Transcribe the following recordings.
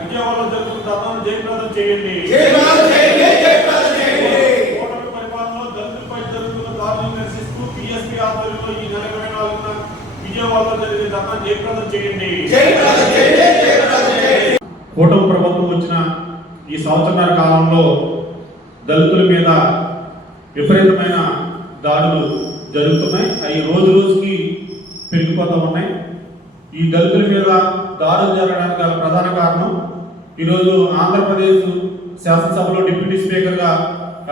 విజయవాడలో జరుగుతున్న ధర్నాను జయప్రదం చేయండి. కూటమి పరిపాలనలో దళితులపై జరుగుతున్న దాడులను నిరసిస్తూ బీఎస్పీ ఆధ్వర్యంలో ఈ నెల 24న విజయవాడలో జరిగే ధర్నాను జయప్రదం చేయండి. కూటమి ప్రభుత్వం వచ్చిన ఈ సంవత్సరాల కాలంలో దళితుల మీద విపరీతమైన దాడులు జరుగుతున్నాయి. అవి రోజు రోజుకి పెరిగిపోతూ ఉన్నాయి. ఈ దళితుల మీద దాడులు జరగడానికి గల ప్రధాన కారణం ఈరోజు ఆంధ్రప్రదేశ్ శాసనసభలో డిప్యూటీ స్పీకర్గా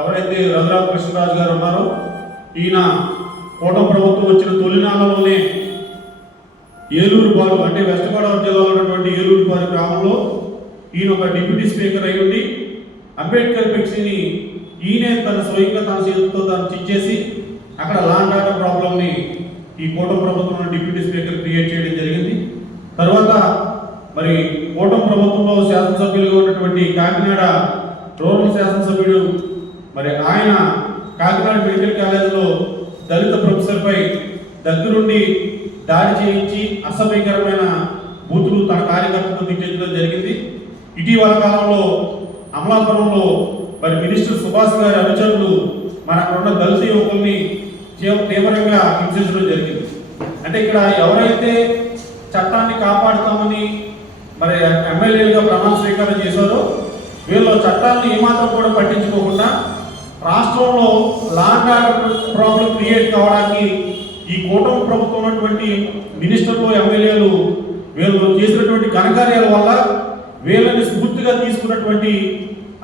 ఎవరైతే రఘురామ కృష్ణరాజు గారు ఉన్నారో, ఈయన కూటమి ప్రభుత్వం వచ్చిన తొలినాళ్ళలోనే ఏలూరుపాడు అంటే వెస్ట్ గోదావరి జిల్లాలో ఉన్నటువంటి ఏలూరుపాడు గ్రామంలో ఈయన ఒక డిప్యూటీ స్పీకర్ అయి ఉండి అంబేద్కర్ ఫ్లెక్సీని ఈయనే తన స్వయంగా తన చేతితో తాను చిచ్చేసి అక్కడ లాండ్ ఆర్డర్ ప్రాబ్లంని ఈ కూటమి ప్రభుత్వంలో డిప్యూటీ స్పీకర్ క్రియేట్ చేయడం జరిగింది. తర్వాత మరి కూటమి ప్రభుత్వంలో శాసనసభ్యులుగా ఉన్నటువంటి కాకినాడ రూరల్ శాసనసభ్యుడు మరి ఆయన కాకినాడ మెడికల్ కాలేజీలో దళిత ప్రొఫెసర్పై దగ్గరుండి దాడి చేయించి అసభ్యకరమైన బూతులు తన కార్యకర్తలతో దించడం జరిగింది. ఇటీవల కాలంలో అమలాపురంలో మరి మినిస్టర్ సుభాష్ గారి అనుచరులు మన అక్కడ ఉన్న దళిత యువకుల్ని తీవ్రంగా హింసించడం జరిగింది. అంటే ఇక్కడ ఎవరైతే చట్టాన్ని కాపాడుతామని మరి ఎమ్మెల్యేలుగా ప్రమాణ స్వీకారం చేశారో వీళ్ళు చట్టాలను ఏమాత్రం కూడా పట్టించుకోకుండా రాష్ట్రంలో లాండ్ ఆర్డర్ ప్రాబ్లం క్రియేట్ కావడానికి ఈ కూటమి ప్రభుత్వం ఉన్నటువంటి మినిస్టర్లు ఎమ్మెల్యేలు వీళ్ళు చేసినటువంటి ఘనకార్యాల వల్ల వీళ్ళని స్ఫూర్తిగా తీసుకున్నటువంటి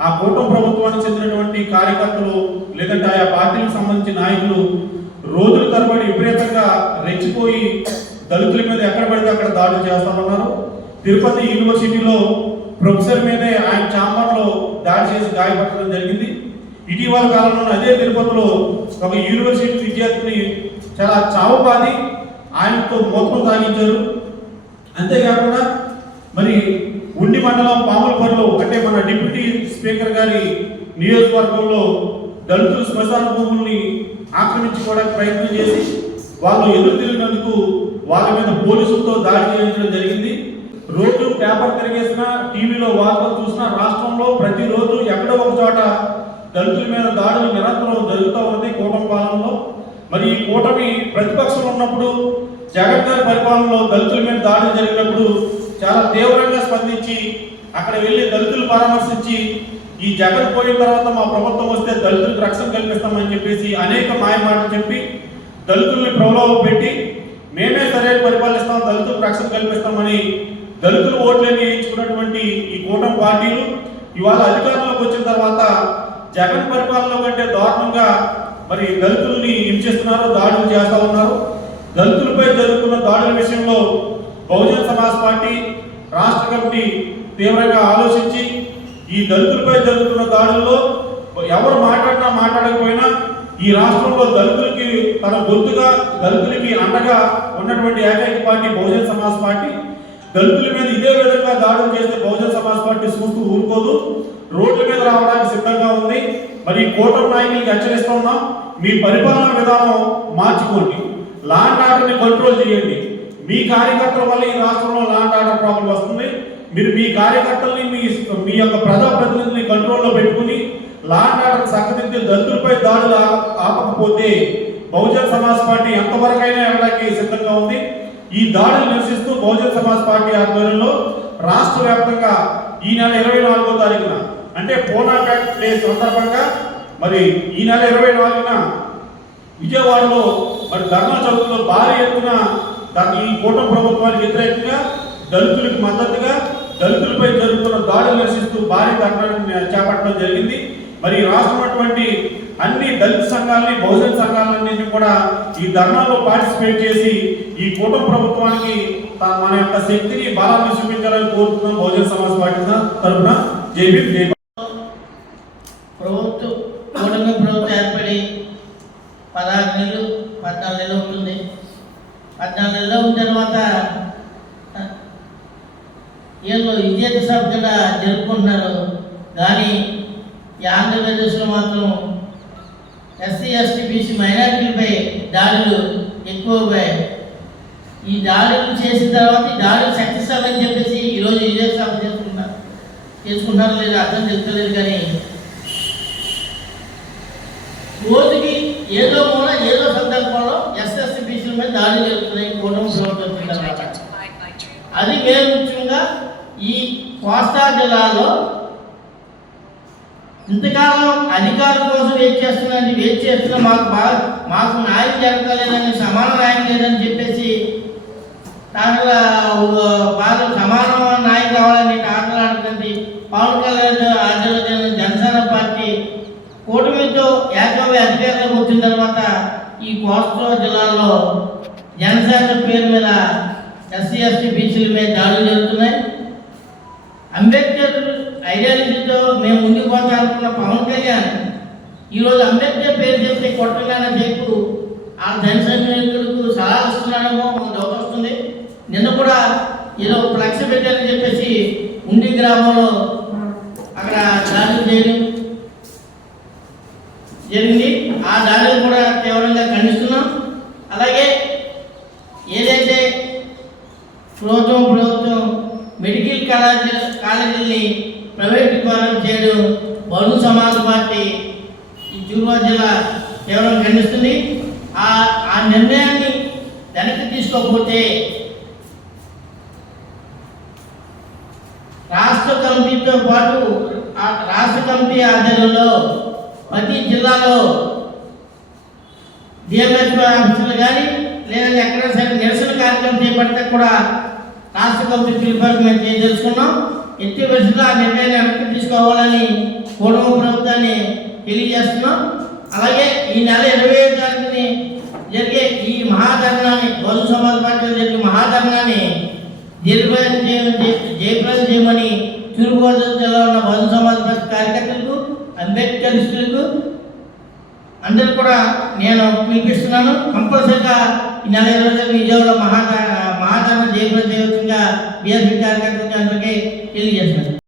ఆ కూటమి ప్రభుత్వానికి చెందినటువంటి కార్యకర్తలు లేదంటే ఆయా పార్టీలకు సంబంధించిన నాయకులు రోజుల తరబడి విపరీతంగా రెచ్చిపోయి దళితుల మీద ఎక్కడ పడితే అక్కడ దాడులు చేస్తామన్నారు. తిరుపతి యూనివర్సిటీలో ప్రొఫెసర్ మీదే ఆయన ఛాంబర్లో దాడి చేసి గాయపరచడం జరిగింది. ఇటీవల కాలంలో అదే తిరుపతిలో ఒక యూనివర్సిటీ విద్యార్థిని చాలా చావుపాది ఆయనతో మోసం సాగించారు. అంతేకాకుండా మరి ఉండి మండలం పాములపల్లిలో అంటే మన డిప్యూటీ స్పీకర్ గారి నియోజకవర్గంలో దళితుల శ్మశాన భూముల్ని ఆక్రమించుకోవడానికి ప్రయత్నం చేసి వాళ్ళు ఎదురు తిరిగినందుకు వాళ్ళ మీద పోలీసులతో దాడి చేయించడం జరిగింది. రోజు పేపర్ తిరిగేసినా టీవీలో వార్తలు చూసినా రాష్ట్రంలో ప్రతిరోజు ఎక్కడో ఒక చోట దళితుల మీద దాడులు నిరంతరం జరుగుతూ ఉంది కూటమి పాలనలో. మరి ఈ కూటమి ప్రతిపక్షంలో ఉన్నప్పుడు జగన్ గారి పరిపాలనలో దళితుల మీద దాడులు జరిగినప్పుడు చాలా తీవ్రంగా స్పందించి అక్కడ వెళ్ళి దళితులు పరామర్శించి ఈ జగన్ పోయిన తర్వాత మా ప్రభుత్వం వస్తే దళితులకు రక్షణ కల్పిస్తామని చెప్పేసి అనేక మాయమాటలు చెప్పి దళితుల్ని ప్రలోభ పెట్టి మేమే సరైన పరిపాలిస్తాం దళితులకు రక్షణ కల్పిస్తామని దళితులు ఓట్లని వేయించుకున్నటువంటి ఈ కూటమి పార్టీలు ఇవాళ అధికారంలోకి వచ్చిన తర్వాత జగన్ పరిపాలన కంటే దారుణంగా మరి దళితుల్ని హింసిస్తున్నారు, దాడులు చేస్తా ఉన్నారు. దళితులపై జరుగుతున్న దాడుల విషయంలో బహుజన్ సమాజ్ పార్టీ రాష్ట్ర కమిటీ తీవ్రంగా ఆలోచించి ఈ దళితులపై జరుగుతున్న దాడుల్లో ఎవరు మాట్లాడినా మాట్లాడకపోయినా ఈ రాష్ట్రంలో దళితులకి తన గొంతుగా దళితులకి అండగా ఉన్నటువంటి ఏకైక పార్టీ బహుజన్ సమాజ్ పార్టీ. దళితుల మీద ఇదే విధంగా దాడులు చేస్తే బహుజన్ సమాజ్ పార్టీ చూస్తూ ఊరుకోదు, రోడ్ల మీద రావడానికి సిద్ధంగా ఉంది. మరి కూటమి నాయకులకి హెచ్చరిస్తూ ఉన్నాం, మీ పరిపాలనా విధానం మార్చుకోండి, లాండ్ ఆర్డర్ని కంట్రోల్ చేయండి. మీ కార్యకర్తల వల్ల ఈ రాష్ట్రంలో లాండ్ ఆర్డర్ ప్రాబ్లం వస్తుంది. మీరు మీ కార్యకర్తల్ని మీ యొక్క ప్రజాప్రతినిధుల్ని కంట్రోల్లో పెట్టుకుని లాండ్ ఆర్డర్ చక్కదిద్ది దళితులపై దాడులు ఆపకపోతే బహుజన్ సమాజ్ పార్టీ ఎంతవరకైనా వెళ్ళడానికి సిద్ధంగా ఉంది. ఈ దాడులు నిరసిస్తూ బహుజన్ సమాజ్ పార్టీ ఆధ్వర్యంలో రాష్ట్ర వ్యాప్తంగా ఈ నెల 24వ తారీఖున అంటే పోనాపేట డే సందర్భంగా మరి ఈ నెల 24న విజయవాడలో మరి ధర్నా చౌక్లో భారీ ఎత్తున ఈ కూటమి ప్రభుత్వానికి వ్యతిరేకంగా దళితులకు మద్దతుగా దళితులపై జరుగుతున్న దాడులు నిరసిస్తూ భారీ ధర్నాన్ని చేపట్టడం జరిగింది. మరి రాష్ట్రమైనటువంటి అన్ని దళిత సంఘాలని బహుజన సంఘాలన్నింటినీ కూడా ఈ ధర్నాలో పార్టిసిపేట్ చేసి ఈ కూటమి ప్రభుత్వానికి మన యొక్క శక్తిని బలాన్ని చూపించాలని కోరుతున్నాం. బహుజన సమాజ్ పార్టీ తరఫున జై భీమ్ జై కూటమి ప్రభుత్వం ఏర్పడి 16 నెలలు 14 నెలలు ఉంటుంది. 14 నెలలు ఉన్న తర్వాత వీళ్ళు విజేత సభ కింద జరుపుకుంటున్నారు. కానీ ఈ ఆంధ్రప్రదేశ్లో మాత్రం ఎస్సీ ఎస్టీ బీసీ మైనారిటీలపై దాడులు ఎక్కువయ్యాయి. ఈ దాడులు చేసిన తర్వాత ఈ దాడులు సక్సెస్ అవ్వని చెప్పేసి ఈరోజు విజేత సభ చేసుకుంటారో లేదా అర్థం తెలుస్తలేదు. కానీ రోజుకి ఏదో మూల ఏదో సందర్భంలో ఎస్ఎస్సీ బీసీల మీద దాడులు జరుగుతున్నాయి కూటమి ప్రభుత్వం తర్వాత. అది మేము ముఖ్యంగా ఈ కోస్తా జిల్లాలో ఇంతకాలం అధికారుల కోసం వెయిట్ చేస్తున్నా మాకు న్యాయం జరగలేదని, సమాన న్యాయం లేదని చెప్పేసి బాగా సమాన న్యాయం కావాలని ఆటలాడుతుంది. పవన్ కళ్యాణ్ ఆధ్వర్యంలో జనసేన పార్టీ కూటమితో ఏకమై అధికారంలోకి వచ్చిన తర్వాత ఈ కోస్తా జిల్లాలో జనసేన పేరు మీద ఎస్సీ ఎస్టీ బీసీల మీద దాడులు జరుగుతున్నాయి. అంబేద్కర్ ఐడియాలజీతో మేము ముందుకు పోతానుకున్న పవన్ కళ్యాణ్ ఈరోజు అంబేద్కర్ పేరు చెప్తే కొట్టగానే చెప్పు ఆ జనసైనికులకు సలహా ఇస్తున్నానేమో డౌట్ వస్తుంది. నిన్న కూడా ఏదో ఫ్లెక్స్ పెట్టారని చెప్పేసి ఉండి గ్రామంలో అక్కడ దాడులు చేయడం జరిగింది. ఆ దాడులు కూడా తీవ్రంగా ఖండిస్తున్నాం. అలాగే ఏదైతే ప్రభుత్వం మెడికల్ కాలేజీల్ని ప్రైవేటీకరణ చేయడం బహుజన సమాజ్ పార్టీ ఈ తూర్పుగోదావరి జిల్లా తీవ్రంగా ఖండిస్తుంది. ఆ నిర్ణయాన్ని వెనక్కి తీసుకోకపోతే రాష్ట్ర కమిటీతో పాటు ఆ రాష్ట్ర కమిటీ ఆధ్వర్యంలో ప్రతి జిల్లాలో డిఎంహెచ్ఓ ఆఫీసులు కానీ లేదా ఎక్కడ సరే నిరసన కార్యక్రమం చేపడితే కూడా రాష్ట్ర కమిటీ పిలుపుకి మేము తెలుసుకున్నాం. ఎట్టి పరిస్థితుల్లో ఆ నిర్ణయాన్ని వెనక్కి తీసుకోవాలని కూటమి ప్రభుత్వాన్ని తెలియజేస్తున్నాం. అలాగే ఈ నెల 25వ తారీఖుని జరిగే ఈ మహాధర్నాన్ని బహుజన సమాజ్ పార్టీలో జరిగే మహాధర్నాన్ని జయప్రదం చేయమని తూర్పుగోదావరి జిల్లా ఉన్న బహుజన సమాజ్ పార్టీ కార్యకర్తలకు అంబేద్కరిస్టులకు అందరూ కూడా నేను పిలిపిస్తున్నాను. కంపల్సరిగా ఈ నెల 20 విజయవాడలో మహాధర్నా జయప్రదం చేయవచ్చుగా బీఎస్పీ కార్యకర్తలకు అందరికీ తెలియజేస్తున్నాను.